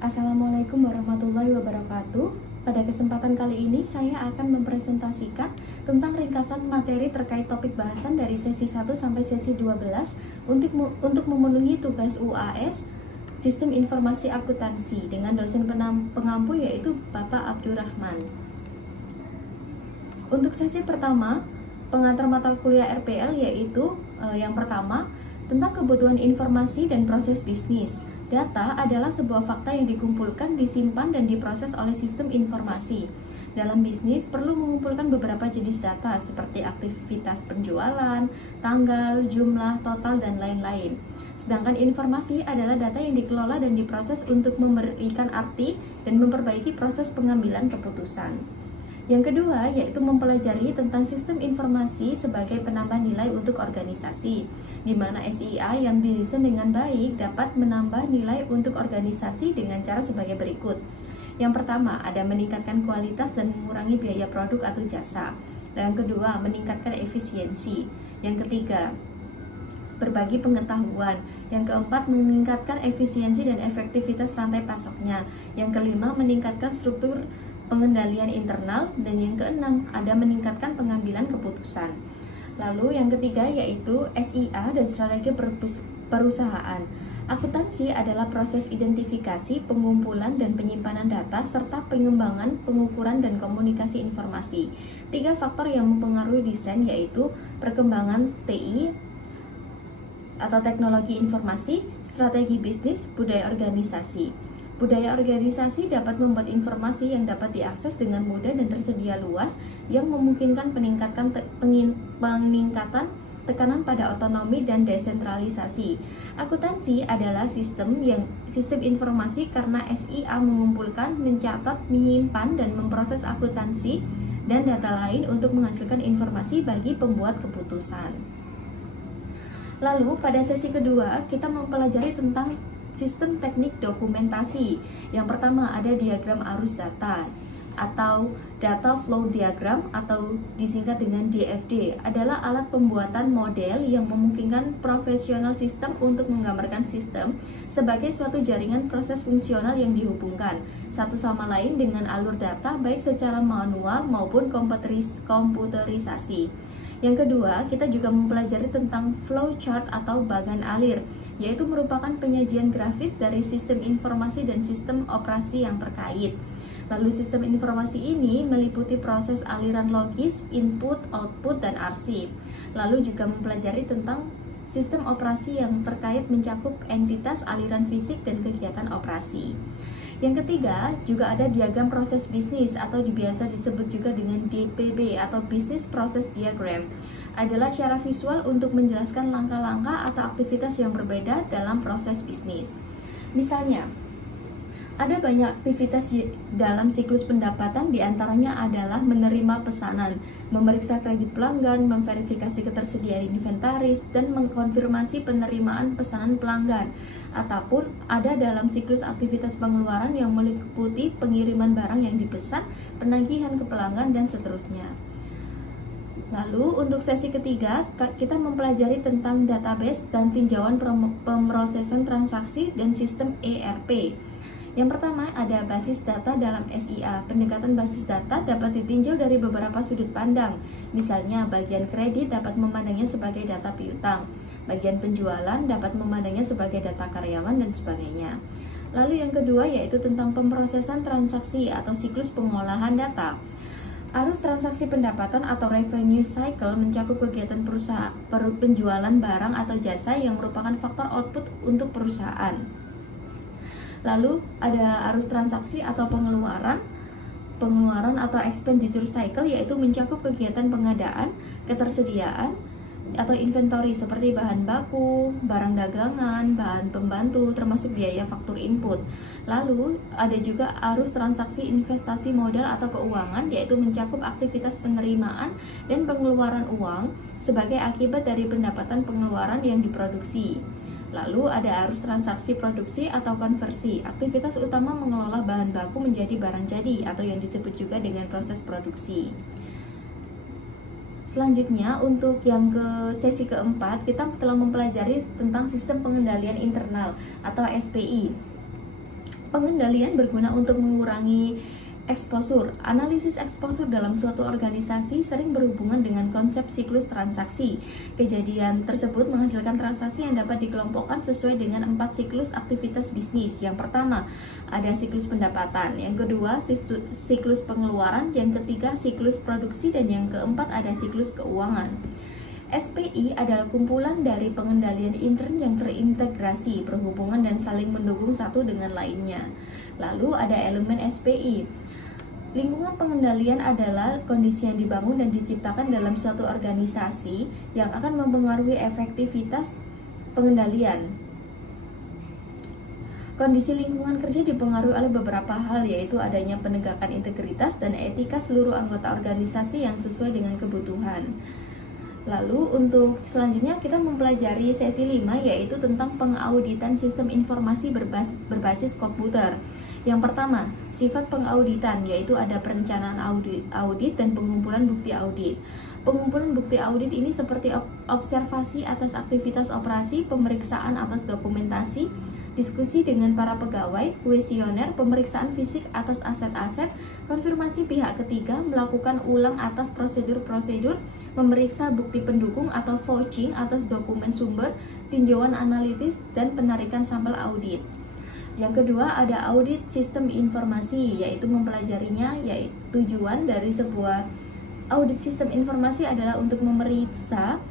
Assalamualaikum warahmatullahi wabarakatuh. Pada kesempatan kali ini saya akan mempresentasikan tentang ringkasan materi terkait topik bahasan dari sesi 1 sampai sesi 12 untuk memenuhi tugas UAS Sistem Informasi Akuntansi dengan dosen pengampu yaitu Bapak Abdurrahman. Untuk sesi pertama, pengantar mata kuliah RPL yaitu yang pertama tentang kebutuhan informasi dan proses bisnis. Data adalah sebuah fakta yang dikumpulkan, disimpan, dan diproses oleh sistem informasi. Dalam bisnis, perlu mengumpulkan beberapa jenis data seperti aktivitas penjualan, tanggal, jumlah, total, dan lain-lain. Sedangkan informasi adalah data yang dikelola dan diproses untuk memberikan arti dan memperbaiki proses pengambilan keputusan. Yang kedua, yaitu mempelajari tentang sistem informasi sebagai penambah nilai untuk organisasi, di mana SIA yang didesain dengan baik dapat menambah nilai untuk organisasi dengan cara sebagai berikut. Yang pertama, ada meningkatkan kualitas dan mengurangi biaya produk atau jasa. Yang kedua, meningkatkan efisiensi. Yang ketiga, berbagi pengetahuan. Yang keempat, meningkatkan efisiensi dan efektivitas rantai pasoknya. Yang kelima, meningkatkan struktur pengendalian internal, dan yang keenam ada meningkatkan pengambilan keputusan. Lalu yang ketiga yaitu SIA dan strategi perusahaan. Akuntansi adalah proses identifikasi, pengumpulan dan penyimpanan data serta pengembangan, pengukuran dan komunikasi informasi. Tiga faktor yang mempengaruhi desain yaitu perkembangan TI atau teknologi informasi, strategi bisnis, budaya organisasi. Budaya organisasi dapat membuat informasi yang dapat diakses dengan mudah dan tersedia luas yang memungkinkan peningkatan tekanan pada otonomi dan desentralisasi. Akuntansi adalah sistem informasi karena SIA mengumpulkan, mencatat, menyimpan dan memproses akuntansi dan data lain untuk menghasilkan informasi bagi pembuat keputusan. Lalu pada sesi kedua kita mempelajari tentang sistem teknik dokumentasi. Yang pertama ada diagram arus data atau data flow diagram atau disingkat dengan DFD, adalah alat pembuatan model yang memungkinkan profesional sistem untuk menggambarkan sistem sebagai suatu jaringan proses fungsional yang dihubungkan satu sama lain dengan alur data baik secara manual maupun komputerisasi. Yang kedua, kita juga mempelajari tentang flow chart atau bagan alir, yaitu merupakan penyajian grafis dari sistem informasi dan sistem operasi yang terkait. Lalu sistem informasi ini meliputi proses aliran logis, input, output, dan arsip. Lalu juga mempelajari tentang sistem operasi yang terkait mencakup entitas, aliran fisik, dan kegiatan operasi. Yang ketiga, juga ada diagram proses bisnis atau biasa disebut juga dengan DPB atau Business Process Diagram. Adalah cara visual untuk menjelaskan langkah-langkah atau aktivitas yang berbeda dalam proses bisnis. Misalnya, ada banyak aktivitas dalam siklus pendapatan, diantaranya adalah menerima pesanan, memeriksa kredit pelanggan, memverifikasi ketersediaan inventaris, dan mengkonfirmasi penerimaan pesanan pelanggan. Ataupun ada dalam siklus aktivitas pengeluaran yang meliputi pengiriman barang yang dipesan, penagihan ke pelanggan, dan seterusnya. Lalu untuk sesi ketiga, kita mempelajari tentang database dan tinjauan pemrosesan transaksi dan sistem ERP. Yang pertama ada basis data dalam SIA. Pendekatan basis data dapat ditinjau dari beberapa sudut pandang. Misalnya bagian kredit dapat memandangnya sebagai data piutang, bagian penjualan dapat memandangnya sebagai data karyawan dan sebagainya. Lalu yang kedua yaitu tentang pemrosesan transaksi atau siklus pengolahan data. Arus transaksi pendapatan atau revenue cycle mencakup kegiatan penjualan barang atau jasa yang merupakan faktor output untuk perusahaan. Lalu ada arus transaksi atau pengeluaran atau expenditure cycle, yaitu mencakup kegiatan pengadaan, ketersediaan atau inventory seperti bahan baku, barang dagangan, bahan pembantu, termasuk biaya faktur input. Lalu ada juga arus transaksi investasi modal atau keuangan, yaitu mencakup aktivitas penerimaan dan pengeluaran uang sebagai akibat dari pendapatan pengeluaran yang diproduksi. Lalu ada arus transaksi produksi atau konversi, aktivitas utama mengelola bahan baku menjadi barang jadi atau yang disebut juga dengan proses produksi. Selanjutnya untuk yang ke sesi keempat, kita telah mempelajari tentang sistem pengendalian internal atau SPI. Pengendalian berguna untuk mengurangi exposure. Analisis exposure dalam suatu organisasi sering berhubungan dengan konsep siklus transaksi. Kejadian tersebut menghasilkan transaksi yang dapat dikelompokkan sesuai dengan 4 siklus aktivitas bisnis. Yang pertama, ada siklus pendapatan. Yang kedua, siklus pengeluaran. Yang ketiga, siklus produksi. Dan yang keempat, ada siklus keuangan. SPI adalah kumpulan dari pengendalian intern yang terintegrasi, berhubungan dan saling mendukung satu dengan lainnya. Lalu ada elemen SPI. Lingkungan pengendalian adalah kondisi yang dibangun dan diciptakan dalam suatu organisasi yang akan mempengaruhi efektivitas pengendalian. Kondisi lingkungan kerja dipengaruhi oleh beberapa hal, yaitu adanya penegakan integritas dan etika seluruh anggota organisasi yang sesuai dengan kebutuhan. Lalu untuk selanjutnya kita mempelajari sesi 5, yaitu tentang pengauditan sistem informasi berbasis komputer. Yang pertama, sifat pengauditan, yaitu ada perencanaan audit dan pengumpulan bukti audit. Pengumpulan bukti audit ini seperti observasi atas aktivitas operasi, pemeriksaan atas dokumentasi, diskusi dengan para pegawai, kuesioner, pemeriksaan fisik atas aset-aset, konfirmasi pihak ketiga, melakukan ulang atas prosedur-prosedur, memeriksa bukti pendukung atau vouching atas dokumen sumber, tinjauan analitis, dan penarikan sampel audit. Yang kedua, ada audit sistem informasi, yaitu mempelajarinya, yaitu tujuan dari sebuah audit sistem informasi adalah untuk memeriksa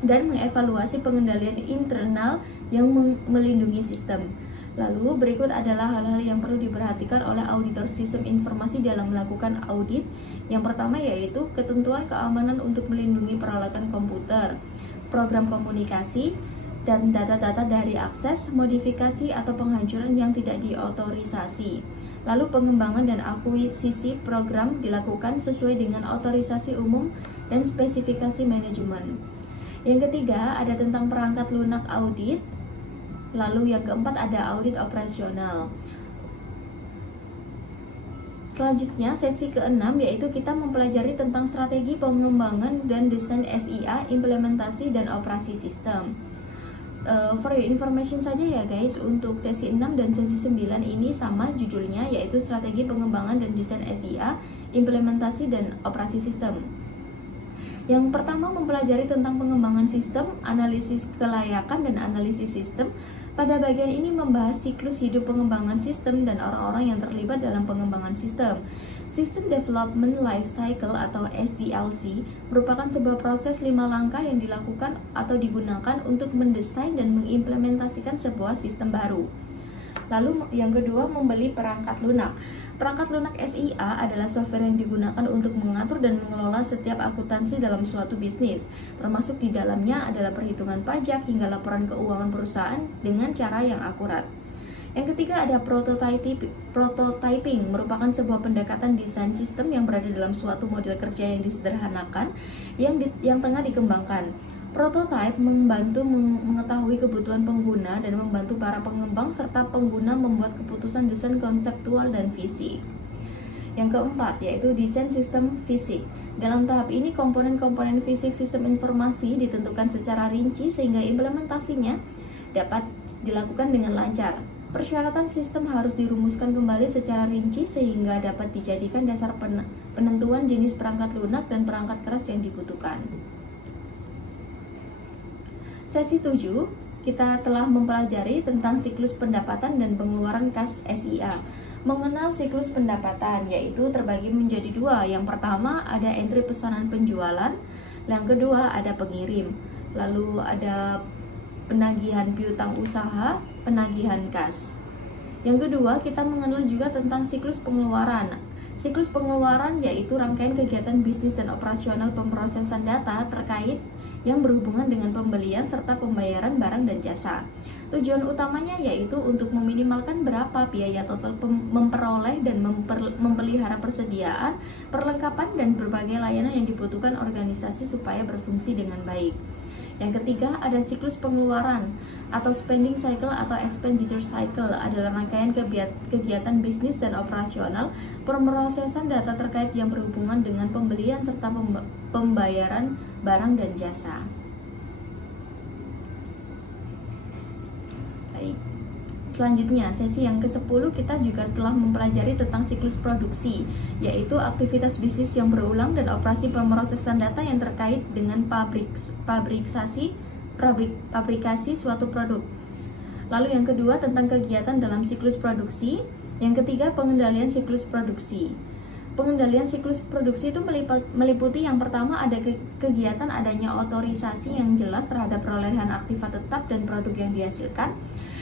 dan mengevaluasi pengendalian internal yang melindungi sistem. Lalu berikut adalah hal-hal yang perlu diperhatikan oleh auditor sistem informasi dalam melakukan audit. Yang pertama yaitu ketentuan keamanan untuk melindungi peralatan komputer, program komunikasi, dan data-data dari akses, modifikasi, atau penghancuran yang tidak diotorisasi. Lalu pengembangan dan akuisisi program dilakukan sesuai dengan otorisasi umum dan spesifikasi manajemen. Yang ketiga ada tentang perangkat lunak audit. Lalu yang keempat ada audit operasional. Selanjutnya sesi ke-6 yaitu kita mempelajari tentang strategi pengembangan dan desain SIA, implementasi dan operasi sistem. For your information saja ya guys, untuk sesi 6 dan sesi 9 ini sama judulnya, yaitu strategi pengembangan dan desain SIA, implementasi dan operasi sistem. Yang pertama mempelajari tentang pengembangan sistem, analisis kelayakan dan analisis sistem. Pada bagian ini membahas siklus hidup pengembangan sistem dan orang-orang yang terlibat dalam pengembangan sistem. System Development Life Cycle atau SDLC merupakan sebuah proses 5 langkah yang dilakukan atau digunakan untuk mendesain dan mengimplementasikan sebuah sistem baru. Lalu yang kedua, membeli perangkat lunak. Perangkat lunak SIA adalah software yang digunakan untuk mengatur dan mengelola setiap akuntansi dalam suatu bisnis, termasuk di dalamnya adalah perhitungan pajak hingga laporan keuangan perusahaan dengan cara yang akurat. Yang ketiga ada prototyping, merupakan sebuah pendekatan desain sistem yang berada dalam suatu model kerja yang disederhanakan yang tengah dikembangkan. Prototype membantu mengetahui kebutuhan pengguna dan membantu para pengembang serta pengguna membuat keputusan desain konseptual dan visi. Yang keempat yaitu desain sistem fisik. Dalam tahap ini komponen-komponen fisik sistem informasi ditentukan secara rinci sehingga implementasinya dapat dilakukan dengan lancar. Persyaratan sistem harus dirumuskan kembali secara rinci sehingga dapat dijadikan dasar penentuan jenis perangkat lunak dan perangkat keras yang dibutuhkan. Sesi 7, kita telah mempelajari tentang siklus pendapatan dan pengeluaran kas SIA. Mengenal siklus pendapatan, yaitu terbagi menjadi 2. Yang pertama ada entry pesanan penjualan, yang kedua ada pengirim. Lalu ada penagihan piutang usaha, penagihan kas. Yang kedua, kita mengenal juga tentang siklus pengeluaran. Siklus pengeluaran yaitu rangkaian kegiatan bisnis dan operasional pemrosesan data terkait yang berhubungan dengan pembelian serta pembayaran barang dan jasa. Tujuan utamanya yaitu untuk meminimalkan berapa biaya total memperoleh dan memelihara persediaan, perlengkapan, dan berbagai layanan yang dibutuhkan organisasi supaya berfungsi dengan baik. Yang ketiga ada siklus pengeluaran atau spending cycle atau expenditure cycle, adalah rangkaian kegiatan bisnis dan operasional pemrosesan data terkait yang berhubungan dengan pembelian serta pembayaran barang dan jasa. Baik. Selanjutnya, sesi yang ke-10 kita juga telah mempelajari tentang siklus produksi, yaitu aktivitas bisnis yang berulang dan operasi pemrosesan data yang terkait dengan pabrikasi suatu produk. Lalu yang kedua tentang kegiatan dalam siklus produksi. Yang ketiga, pengendalian siklus produksi. Pengendalian siklus produksi itu meliputi yang pertama ada kegiatan adanya otorisasi yang jelas terhadap perolehan aktiva tetap dan produk yang dihasilkan.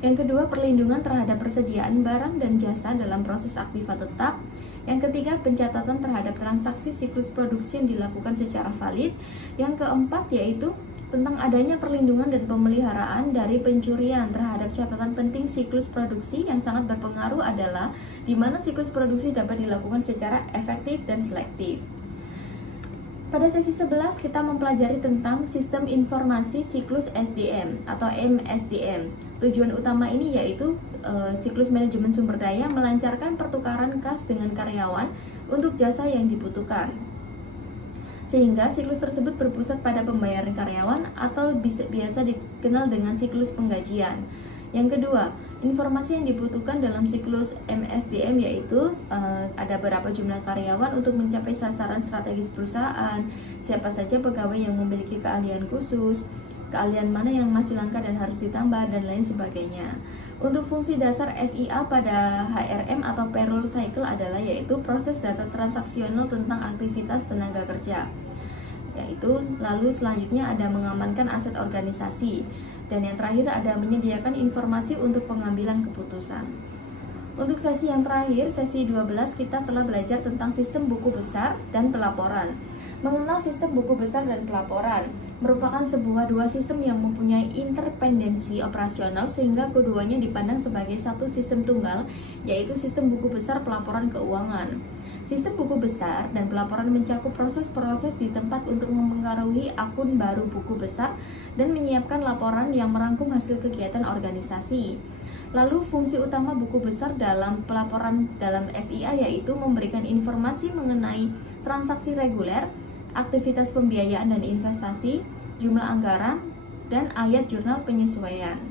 Yang kedua, perlindungan terhadap persediaan barang dan jasa dalam proses aktiva tetap. Yang ketiga, pencatatan terhadap transaksi siklus produksi yang dilakukan secara valid. Yang keempat, yaitu tentang adanya perlindungan dan pemeliharaan dari pencurian terhadap catatan penting siklus produksi. Yang sangat berpengaruh adalah di mana siklus produksi dapat dilakukan secara efektif dan selektif. Pada sesi 11 kita mempelajari tentang sistem informasi siklus SDM atau MSDM. Tujuan utama ini yaitu siklus manajemen sumber daya melancarkan pertukaran kas dengan karyawan untuk jasa yang dibutuhkan. Sehingga siklus tersebut berpusat pada pembayaran karyawan atau biasa dikenal dengan siklus penggajian. Yang kedua, informasi yang dibutuhkan dalam siklus MSDM yaitu ada berapa jumlah karyawan untuk mencapai sasaran strategis perusahaan, siapa saja pegawai yang memiliki keahlian khusus, keahlian mana yang masih langka dan harus ditambah, dan lain sebagainya. Untuk fungsi dasar SIA pada HRM atau payroll cycle adalah yaitu proses data transaksional tentang aktivitas tenaga kerja. Lalu selanjutnya ada mengamankan aset organisasi. Dan yang terakhir ada menyediakan informasi untuk pengambilan keputusan. Untuk sesi yang terakhir, sesi 12, kita telah belajar tentang sistem buku besar dan pelaporan. Mengenal sistem buku besar dan pelaporan merupakan dua sistem yang mempunyai interdependensi operasional sehingga keduanya dipandang sebagai satu sistem tunggal, yaitu sistem buku besar pelaporan keuangan. Sistem buku besar dan pelaporan mencakup proses-proses di tempat untuk mempengaruhi akun baru buku besar dan menyiapkan laporan yang merangkum hasil kegiatan organisasi. Lalu fungsi utama buku besar dalam pelaporan dalam SIA yaitu memberikan informasi mengenai transaksi reguler, aktivitas pembiayaan dan investasi, jumlah anggaran, dan ayat jurnal penyesuaian.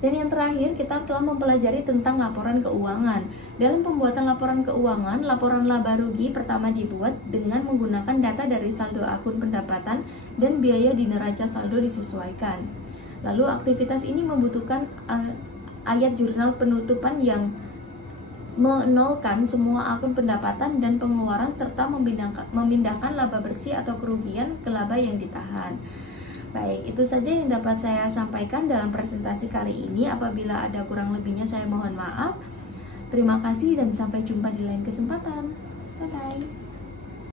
Dan yang terakhir, kita telah mempelajari tentang laporan keuangan. Dalam pembuatan laporan keuangan, laporan laba rugi pertama dibuat dengan menggunakan data dari saldo akun pendapatan dan biaya di neraca saldo disesuaikan. Lalu aktivitas ini membutuhkan ayat jurnal penutupan yang menolkan semua akun pendapatan dan pengeluaran serta memindahkan laba bersih atau kerugian ke laba yang ditahan. Baik, itu saja yang dapat saya sampaikan dalam presentasi kali ini. Apabila ada kurang lebihnya saya mohon maaf. Terima kasih dan sampai jumpa di lain kesempatan. Bye-bye.